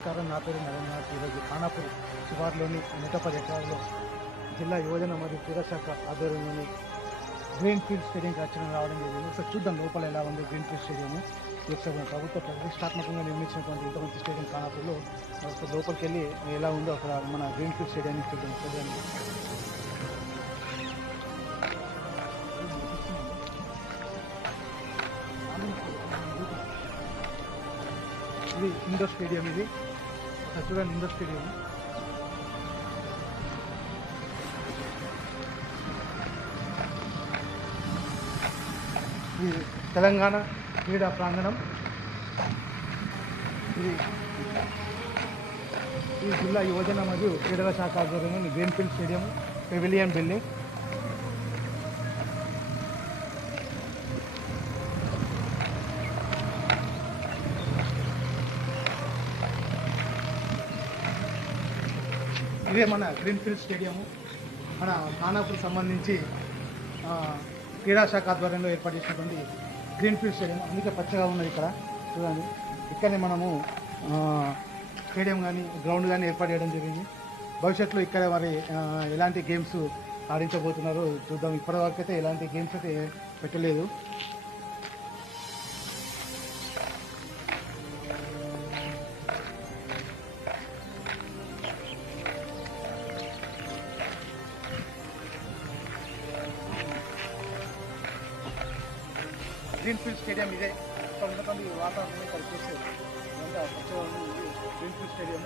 నమస్కారం. నా పేరు నరేంద్రనాథ్ ఈరోజు ఖానాపూర్ శివార్లోని నూట పది ఎకరాల్లో జిల్లా యువజన మరియు క్రీడా శాఖ ఆధ్వర్యంలోని గ్రీన్ ఫీల్డ్ స్టేడియం వచ్చిన రావడం జరిగింది. ఒకసారి చూద్దాం లోపల ఎలా ఉంది గ్రీన్ ఫీల్డ్ స్టేడియం. ఒకసారి ప్రభుత్వ ప్రతిష్టాత్మకంగా నిర్మించినటువంటి ఇంత మంచి స్టేడియం ఖానాపూర్లో. ఒకసారి లోపలికి వెళ్ళి ఎలా ఉందో అక్కడ మన గ్రీన్ ఫీల్డ్ స్టేడియాన్ని చూద్దాం. స్టేడియాన్ని ఇది ఇండోర్ స్టేడియం ఇది. చూడండి ఇండోర్ స్టేడియం. ఇది తెలంగాణ క్రీడా ప్రాంగణం. ఇది ఈ జిల్లా యువజన మరియు క్రీడల శాఖ ఆధ్వర్యంలో గ్రీన్ఫీల్డ్ స్టేడియం పెవిలియన్ బిల్డింగ్. ఇదే మన గ్రీన్ఫీల్డ్ స్టేడియము. మన ఖానాపూర్ సంబంధించి క్రీడాశాఖ క్రీడా శాఖ ఆధ్వర్యంలో ఏర్పాటు చేసినటువంటి గ్రీన్ఫీల్డ్ స్టేడియం. అందుకే పచ్చగా ఉన్నది ఇక్కడ. చూడండి. ఇక్కడనే మనము స్టేడియం కానీ గ్రౌండ్ కానీ ఏర్పాటు చేయడం జరిగింది. భవిష్యత్తులో ఇక్కడ మరి ఎలాంటి గేమ్స్ ఆడించబోతున్నారు చూద్దాం. ఇప్పటివరకు అయితే ఎలాంటి గేమ్స్ అయితే పెట్టలేదు. గ్రీన్ఫీల్డ్ స్టేడియం ఇదే. ఇక్కడ ఉన్నటువంటి వాతావరణం ఇక్కడ చూస్తే గ్రీన్ఫీల్డ్ స్టేడియం